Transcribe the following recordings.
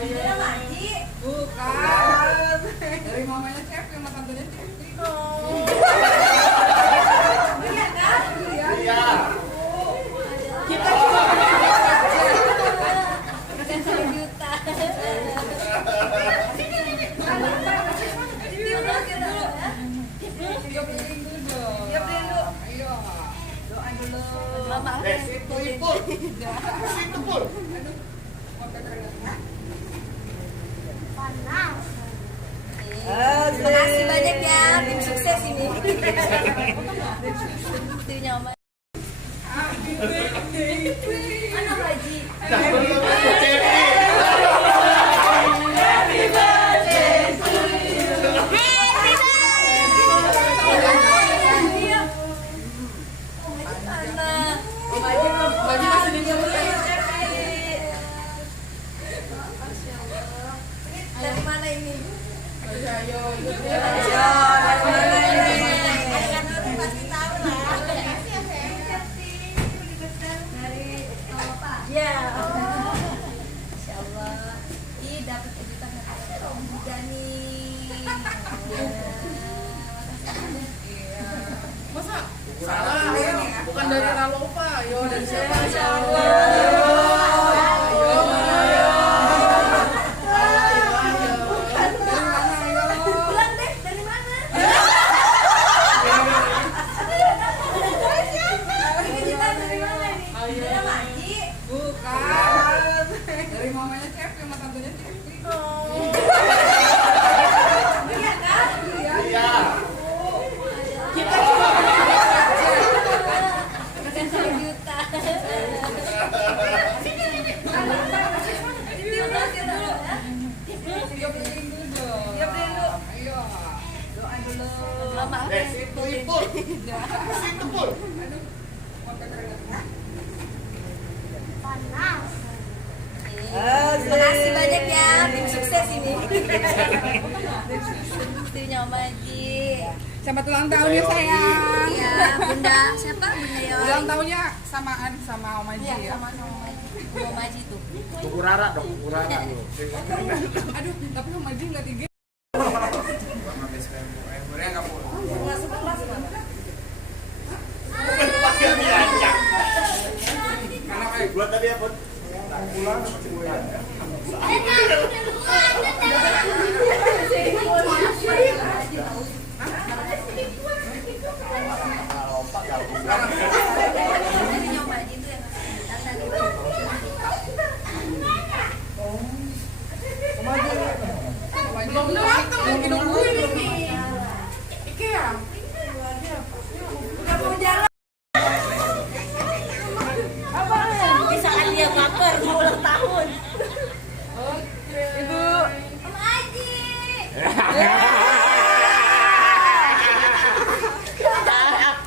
Iya, Maji. Bukan. Dari mamanya Cepi sama tantenya Cepi. Oh. Iya kan? Iya. Kita cuma bukan 1 juta. Tiga piring dulu dong. Tiga piring dulu. Ayo. Doa dulu. Mama. Situ Ipul. Situ Pul. Aduh. Motor keren. Panas. Terima kasih banyak ya, tim sukses ini. Timnya Oma. Mana Haji? Dari mana ini? Ayo. Pasti tahu lah. Dari Pak. Ya. Insya Allah. Ih, dapat kejutan dari Om juga nih. Iya. Masa salah? Bukan dari Ralopa, yo dari siapa? Insya Allah. Pulang deh, dari mana? Ini kejutan dari mana ini? Dari Maji. Bukan. Dari mamanya Cepi sama tantenya Cepi. Oh. Iya kan? Iya. Kita cuma bukan 1 juta. Tiga piring dulu dong. Tiga piring dulu. Ayo. Doa dulu. Mama. Situ Ipul. Situ Pul. Aduh. Motor keren. Panas. Terima kasih banyak ya, tim sukses ini. Timnya Om Haji. Selamat ulang tahun ya sayang. Iya, Bunda siapa? Bunda Yoy. Ulang tahunnya samaan sama Om Haji Iya, ya. sama Om Haji. Om Haji tuh. Buku Rara dong, buku Rara lu. Aduh, tapi Om Haji nggak tiga. Pakai mie ayam. Buat tadi apa? Pulang sama cibulan. Timnya Om Haji tuh yang ngasih Belum datang, lagi nungguin ini. Ikea. udah mau jalan. Bisa kan dia baper mau ulang tahun. Ibu. Om Haji.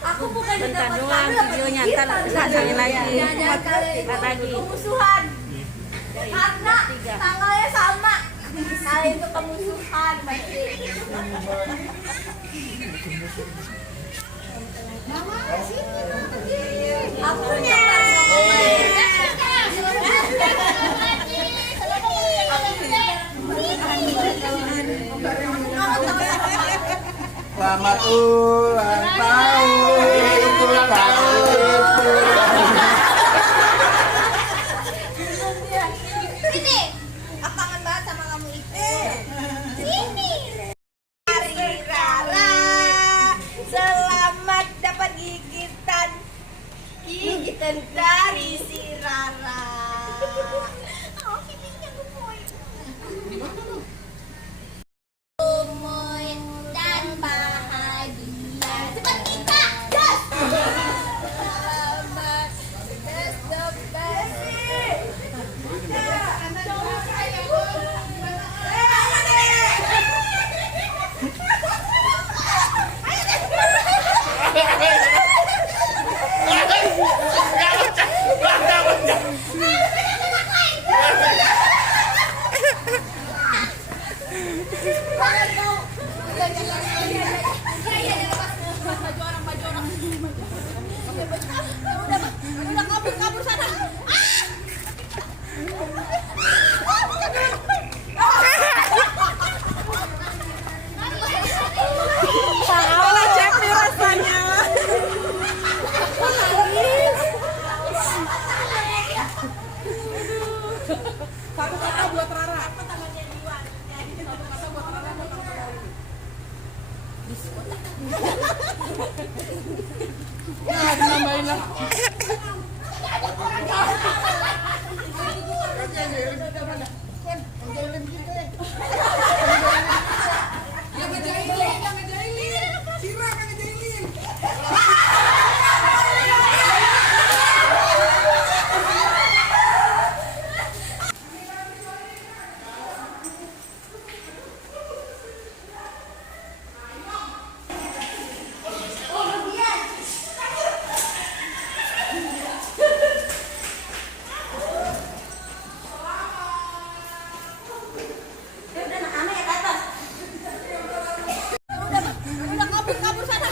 Aku bukan dapat videonya ntar pasangin lagi. Lagi. Kemusuhan. Karena tanggalnya sama. Nah itu kemusuhan pasti. Mama sini. Akunya. Selamat ulang tahun. Ulang tahun. Sini. Aku kangen banget sama kamu itu. Sini. Hari Rara. Selamat dapat gigitan. Gigitan dari si Rara. Oh, giginya gemoy. Gemoy dan bahagia. Cepat kita. Yes. Selamat. Yes, dokter. Satu kata buat Rara. Apa tangannya Iwan? Satu kata buat Rara buat Tante Loli. Nah, dinambahin lah. Yang ngejailin. Sira kan ngejailin. Udah kabur sana.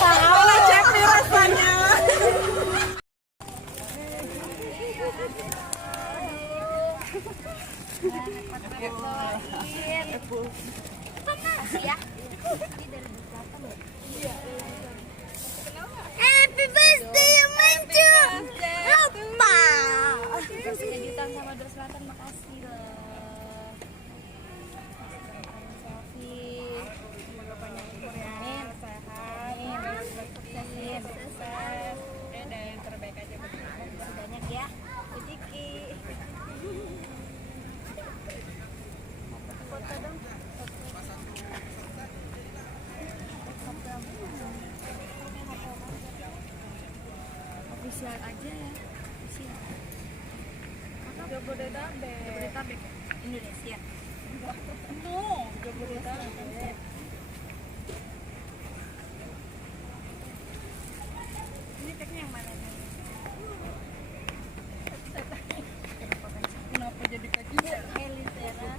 Salah cek nih rasanya. Makasih ya. Ini dari belakang ya? Happy birthday Mancu. Lupa. Kasih kejutan sama Dor Selatan, makasih loh. Selfie. Semoga banyak umur ya. Sehat. Sukses. Dan yang terbaik aja buat kamu. Masih banyak ya. Rezeki. Foto dong. Official aja ya. Official. Jabodetabek. Indonesia. No, Jabodetabek. Ini tagnya yang mana nih? Kenapa jadi kayak gitu? Elitera.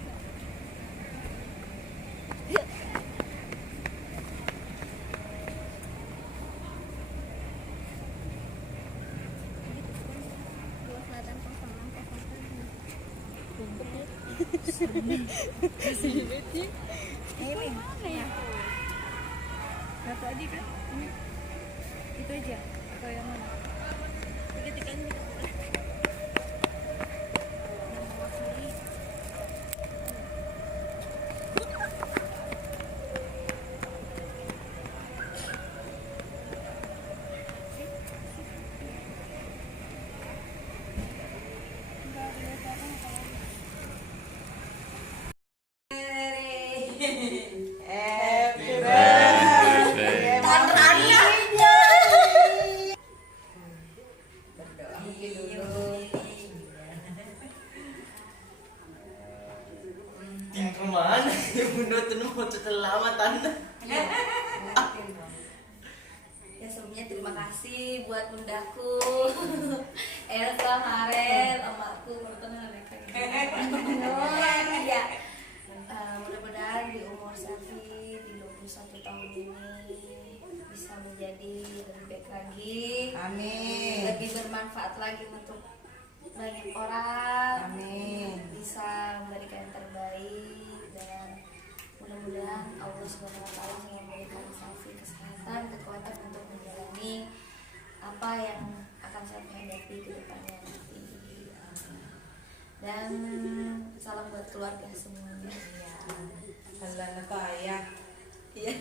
Ini mana ya? Satu aja kan? Ini. Itu aja. Atau yang mana? Tiga-tiganya juga boleh. Yang mewakili. Tim kemana? Bunda tuh mau lama tante. Ya sebelumnya terima kasih buat bundaku Elsa, Marel, omakku, mertua mereka gitu. Ya, mudah-mudahan di umur Safi di 21 tahun ini bisa menjadi lebih baik lagi. Amin. Lebih bermanfaat lagi untuk banyak orang. Amin. Bisa memberikan yang terbaik dan mudah-mudahan Allah SWT yang memberikan Safi kesehatan, kekuatan untuk menjalani apa yang akan saya hadapi ke depannya nanti. Dan salam buat keluarga semuanya. Halan atau ayah. Iya.